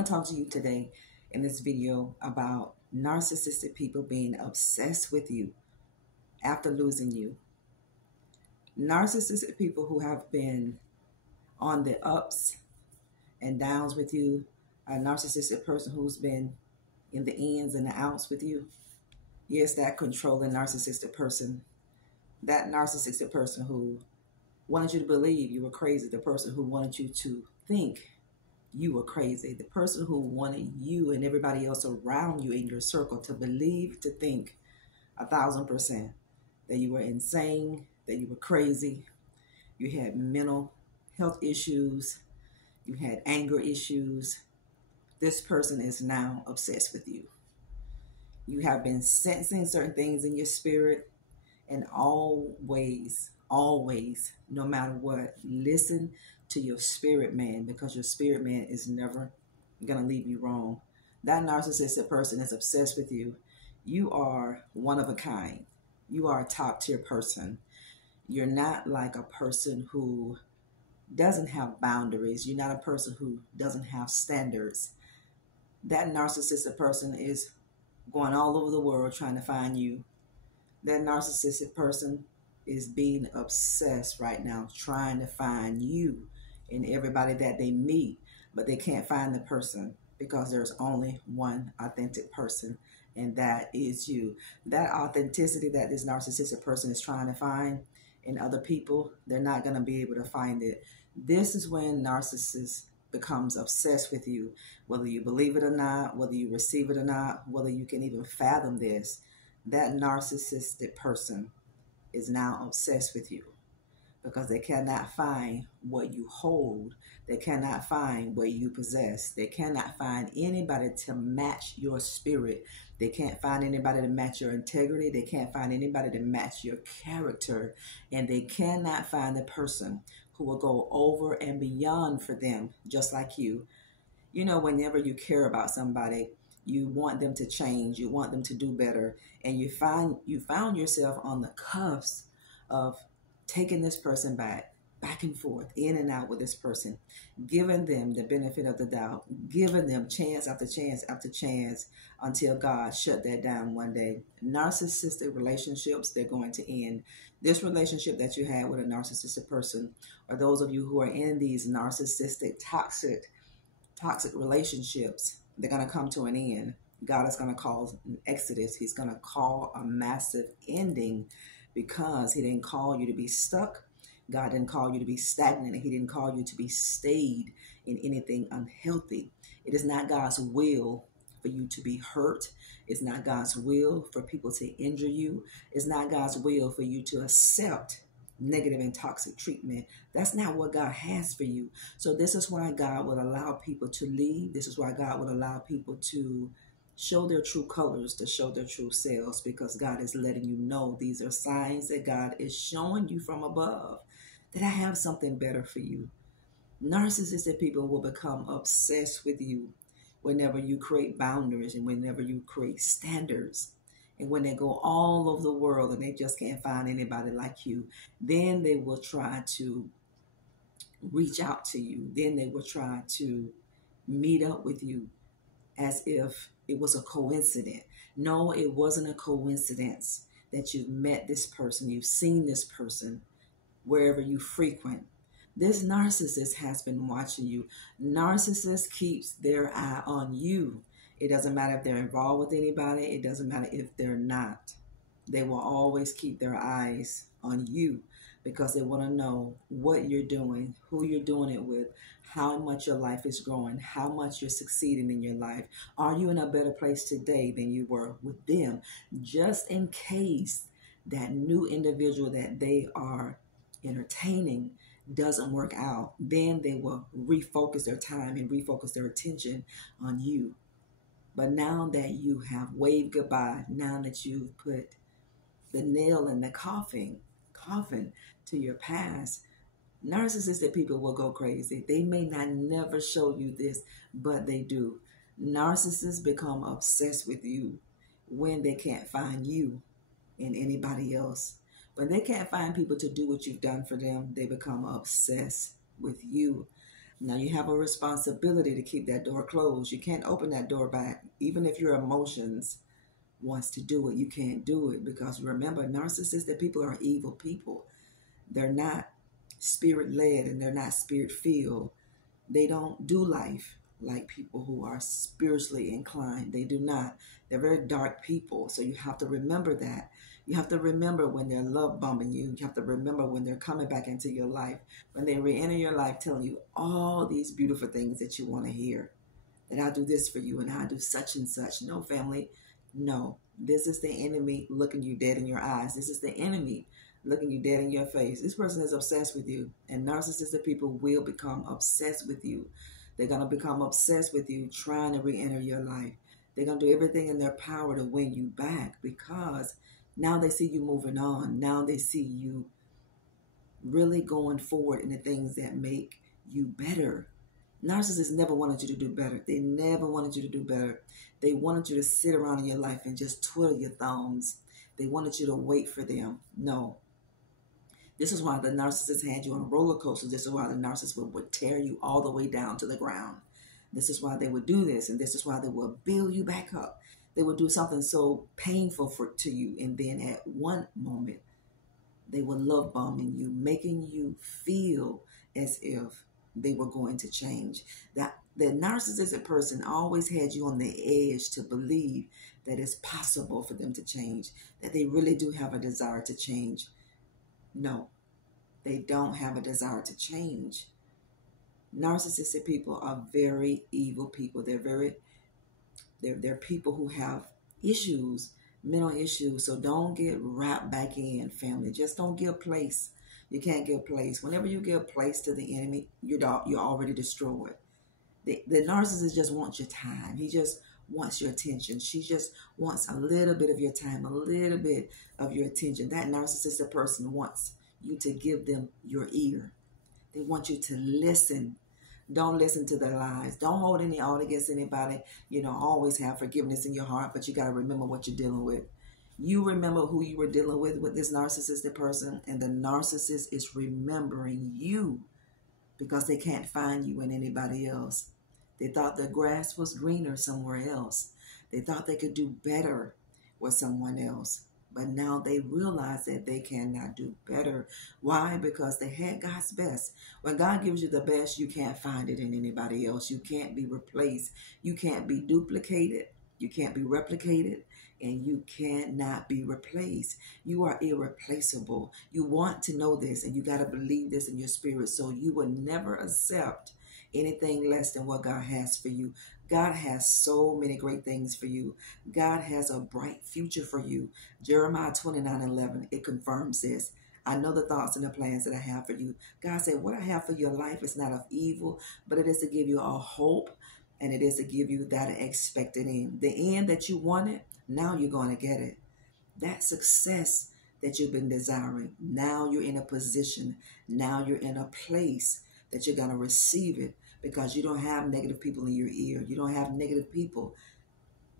want to talk to you today in this video about narcissistic people being obsessed with you after losing you. Narcissistic people who have been on the ups and downs with you, a narcissistic person who's been in the ins and the outs with you. Yes, that controlling narcissistic person. That narcissistic person who wanted you to believe you were crazy. The person who wanted you to think you were crazy. The person who wanted you and everybody else around you in your circle to believe, to think 1,000% that you were insane, that you were crazy, you had mental health issues, you had anger issues. This person is now obsessed with you. You have been sensing certain things in your spirit, and always, no matter what, listen to your spirit man, because your spirit man is never going to leave you wrong. That narcissistic person is obsessed with you. You are one of a kind. You are a top tier person. You're not like a person who doesn't have boundaries. You're not a person who doesn't have standards. That narcissistic person is going all over the world trying to find you. That narcissistic person is being obsessed right now, trying to find you and everybody that they meet, but they can't find the person because there's only one authentic person, and that is you. That authenticity that this narcissistic person is trying to find in other people, they're not going to be able to find it. This is when narcissist becomes obsessed with you, whether you believe it or not, whether you receive it or not, whether you can even fathom this. That narcissistic person is now obsessed with you because they cannot find what you hold. They cannot find what you possess. They cannot find anybody to match your spirit. They can't find anybody to match your integrity. They can't find anybody to match your character. And they cannot find the person who will go over and beyond for them, just like you. You know, whenever you care about somebody, you want them to change, you want them to do better, and you found yourself on the cusp of taking this person back and forth, in and out with this person, giving them the benefit of the doubt, giving them chance after chance after chance until God shut that down one day. Narcissistic relationships, they're going to end. This relationship that you had with a narcissistic person, or those of you who are in these narcissistic, toxic relationships, they're going to come to an end. God is going to cause an exodus. He's going to call a massive ending, because he didn't call you to be stuck. God didn't call you to be stagnant. He didn't call you to be stayed in anything unhealthy. It is not God's will for you to be hurt. It's not God's will for people to injure you. It's not God's will for you to accept negative and toxic treatment. That's not what God has for you. So this is why God would allow people to leave. This is why God would allow people to show their true colors, to show their true selves, because God is letting you know these are signs that God is showing you from above, that I have something better for you. Narcissistic people will become obsessed with you whenever you create boundaries and whenever you create standards. And when they go all over the world and they just can't find anybody like you, then they will try to reach out to you. Then they will try to meet up with you as if it was a coincidence. No, it wasn't a coincidence that you've met this person, you've seen this person wherever you frequent. This narcissist has been watching you. Narcissist keeps their eye on you. It doesn't matter if they're involved with anybody. It doesn't matter if they're not. They will always keep their eyes on you because they want to know what you're doing, who you're doing it with, how much your life is growing, how much you're succeeding in your life. Are you in a better place today than you were with them? Just in case that new individual that they are entertaining doesn't work out, then they will refocus their time and refocus their attention on you. But now that you have waved goodbye, now that you've put the nail in the coffin to your past, narcissistic people will go crazy. They may not never show you this, but they do. Narcissists become obsessed with you when they can't find you in anybody else. When they can't find people to do what you've done for them, they become obsessed with you. Now you have a responsibility to keep that door closed. You can't open that door back. Even if your emotions wants to do it, you can't do it, because remember, narcissistic people are evil people. They're not spirit led and they're not spirit filled. They don't do life like people who are spiritually inclined. They do not. They're very dark people. So you have to remember that. You have to remember when they're love bombing you. You have to remember when they're coming back into your life, when they re-enter your life telling you all these beautiful things that you want to hear. That I'll do this for you and I'll do such and such. No, family, no. This is the enemy looking you dead in your eyes. This is the enemy looking you dead in your face. This person is obsessed with you, and narcissistic people will become obsessed with you. They're going to become obsessed with you, trying to re-enter your life. They're going to do everything in their power to win you back, because now they see you moving on. Now they see you really going forward in the things that make you better. Narcissists never wanted you to do better. They never wanted you to do better. They wanted you to sit around in your life and just twiddle your thumbs. They wanted you to wait for them. No. This is why the narcissist had you on a roller coaster. This is why the narcissist would tear you all the way down to the ground. This is why they would do this, and this is why they would build you back up. They would do something so painful to you, and then at one moment, they were love bombing you, making you feel as if they were going to change. That the narcissistic person always had you on the edge to believe that it's possible for them to change, that they really do have a desire to change. No, they don't have a desire to change. Narcissistic people are very evil people. They're people who have issues, mental issues. So don't get wrapped back in, family. Just don't give place. You can't give place. Whenever you give place to the enemy, you're already destroyed. The narcissist just wants your time. He just wants your attention. She just wants a little bit of your time, a little bit of your attention. That narcissistic person wants you to give them your ear. They want you to listen. Don't listen to their lies. Don't hold any ought against anybody. Always have forgiveness in your heart, but you got to remember what you're dealing with. You remember who you were dealing with this narcissistic person, and the narcissist is remembering you because they can't find you in anybody else. They thought the grass was greener somewhere else. They thought they could do better with someone else. But now they realize that they cannot do better. Why? Because they had God's best. When God gives you the best, you can't find it in anybody else. You can't be replaced. You can't be duplicated. You can't be replicated. And you cannot be replaced. You are irreplaceable. You want to know this, and you got to believe this in your spirit, so you will never accept anything less than what God has for you. God has so many great things for you. God has a bright future for you. Jeremiah 29:11, it confirms this. I know the thoughts and the plans that I have for you. God said, what I have for your life is not of evil, but it is to give you a hope, and it is to give you that expected end. The end that you wanted, now you're going to get it. That success that you've been desiring, now you're in a position, now you're in a place that you're going to receive it, because you don't have negative people in your ear. You don't have negative people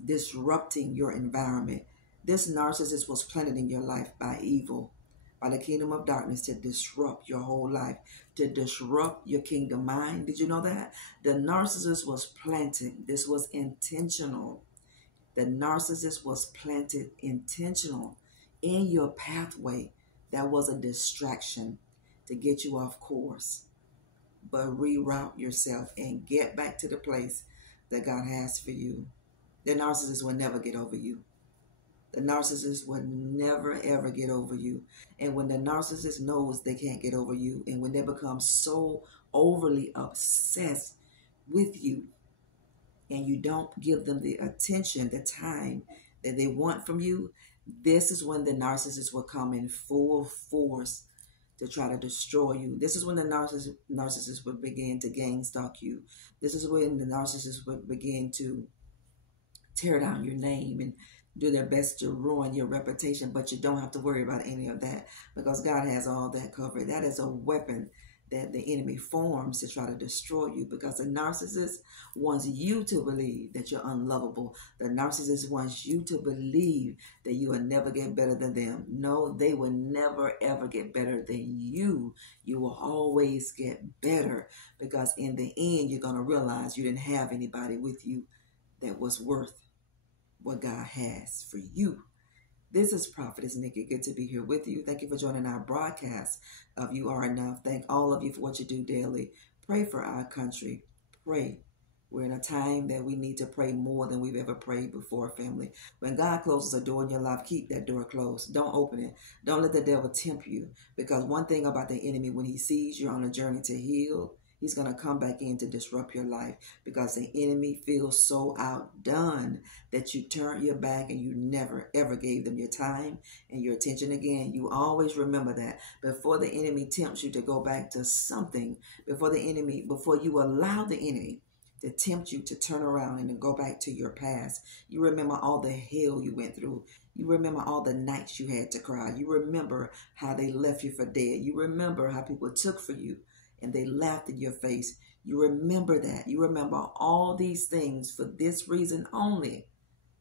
disrupting your environment. This narcissist was planted in your life by evil, by the kingdom of darkness, to disrupt your whole life, to disrupt your kingdom mind. Did you know that? The narcissist was planted. This was intentional. The narcissist was planted intentional in your pathway. That was a distraction to get you off course. But reroute yourself and get back to the place that God has for you. The narcissist will never get over you. The narcissist will never, ever get over you. And when the narcissist knows they can't get over you, and when they become so overly obsessed with you, and you don't give them the attention, the time that they want from you, this is when the narcissist will come in full force to try to destroy you. This is when the narcissist will begin to gang stalk you. This is when the narcissist will begin to tear down your name and do their best to ruin your reputation. But you don't have to worry about any of that, because God has all that covered. That is a weapon that the enemy forms to try to destroy you, because the narcissist wants you to believe that you're unlovable. The narcissist wants you to believe that you will never get better than them. No, they will never, ever get better than you. You will always get better, because in the end, you're going to realize you didn't have anybody with you that was worth what God has for you. This is Prophetess Nikki. Good to be here with you. Thank you for joining our broadcast of You Are Enough. Thank all of you for what you do daily. Pray for our country. Pray. We're in a time that we need to pray more than we've ever prayed before, family. When God closes a door in your life, keep that door closed. Don't open it. Don't let the devil tempt you. Because one thing about the enemy, when he sees you're on a journey to heal, he's going to come back in to disrupt your life, because the enemy feels so outdone that you turn your back and you never, ever gave them your time and your attention again. You always remember that. Before the enemy tempts you to go back to something, before you allow the enemy to tempt you to turn around and to go back to your past, you remember all the hell you went through. You remember all the nights you had to cry. You remember how they left you for dead. You remember how people took for you and they laughed in your face. You remember that. You remember all these things for this reason only,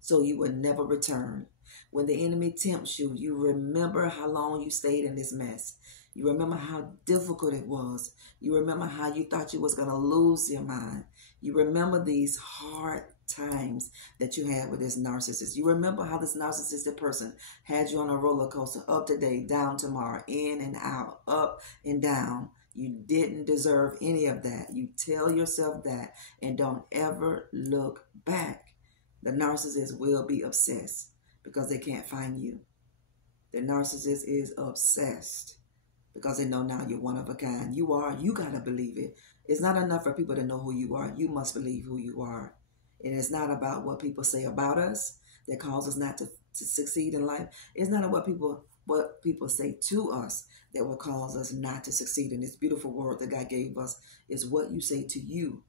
so you will never return. When the enemy tempts you, you remember how long you stayed in this mess. You remember how difficult it was. You remember how you thought you was going to lose your mind. You remember these hard times that you had with this narcissist. You remember how this narcissistic person had you on a roller coaster, up today, down tomorrow, in and out, up and down. You didn't deserve any of that. You tell yourself that, and don't ever look back. The narcissist will be obsessed because they can't find you. The narcissist is obsessed because they know now you're one of a kind. You got to believe it. It's not enough for people to know who you are. You must believe who you are. And it's not about what people say about us that cause us not to succeed in life. It's not about what people say to us that will cause us not to succeed in this beautiful world that God gave us. Is what you say to you.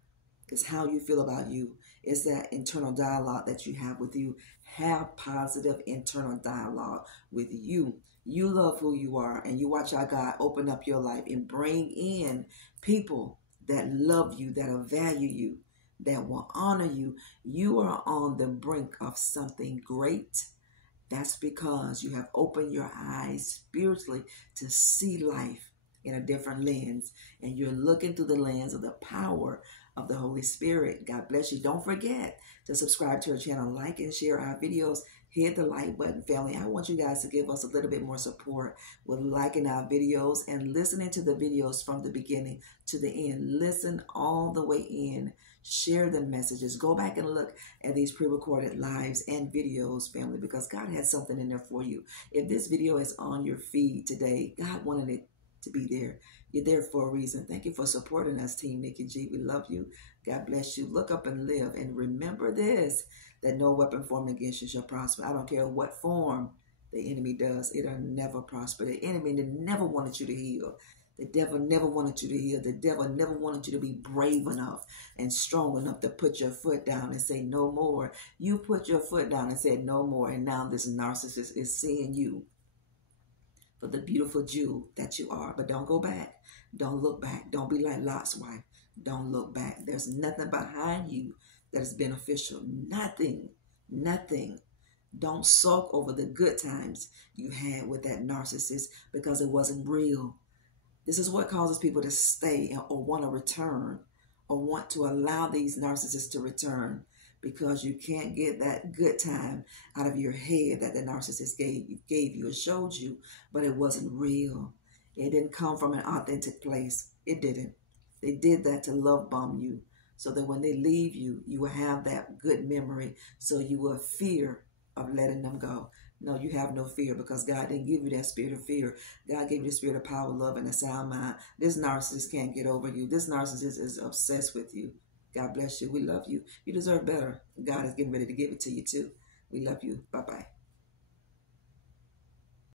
It's how you feel about you. It's that internal dialogue that you have with you. Have positive internal dialogue with you. You love who you are, and you watch how God open up your life and bring in people that love you, that will value you, that will honor you. You are on the brink of something great. That's because you have opened your eyes spiritually to see life in a different lens. And you're looking through the lens of the power of the Holy Spirit. God bless you. Don't forget to subscribe to our channel, like and share our videos. Hit the like button, family. I want you guys to give us a little bit more support with liking our videos and listening to the videos from the beginning to the end. Listen all the way in. Share the messages. Go back and look at these pre-recorded lives and videos, family, because God has something in there for you. If this video is on your feed today, God wanted it to be there. You're there for a reason. Thank you for supporting us, Team Nikki G. We love you. God bless you. Look up and live. And remember this, that no weapon formed against you shall prosper. I don't care what form the enemy does. It'll never prosper. The enemy never wanted you to heal. The devil never wanted you to heal. The devil never wanted you to be brave enough and strong enough to put your foot down and say no more. You put your foot down and said no more. And now this narcissist is seeing you for the beautiful jewel that you are. But don't go back. Don't look back. Don't be like Lot's wife. Don't look back. There's nothing behind you that is beneficial. Nothing. Nothing. Don't sulk over the good times you had with that narcissist because it wasn't real. This is what causes people to stay or want to return or want to allow these narcissists to return, because you can't get that good time out of your head that the narcissist gave you or showed you, but it wasn't real. It didn't come from an authentic place. It didn't. They did that to love bomb you so that when they leave you, you will have that good memory, so you will fear of letting them go. No, you have no fear, because God didn't give you that spirit of fear. God gave you the spirit of power, love, and a sound mind. This narcissist can't get over you. This narcissist is obsessed with you. God bless you. We love you. You deserve better. God is getting ready to give it to you too. We love you. Bye-bye.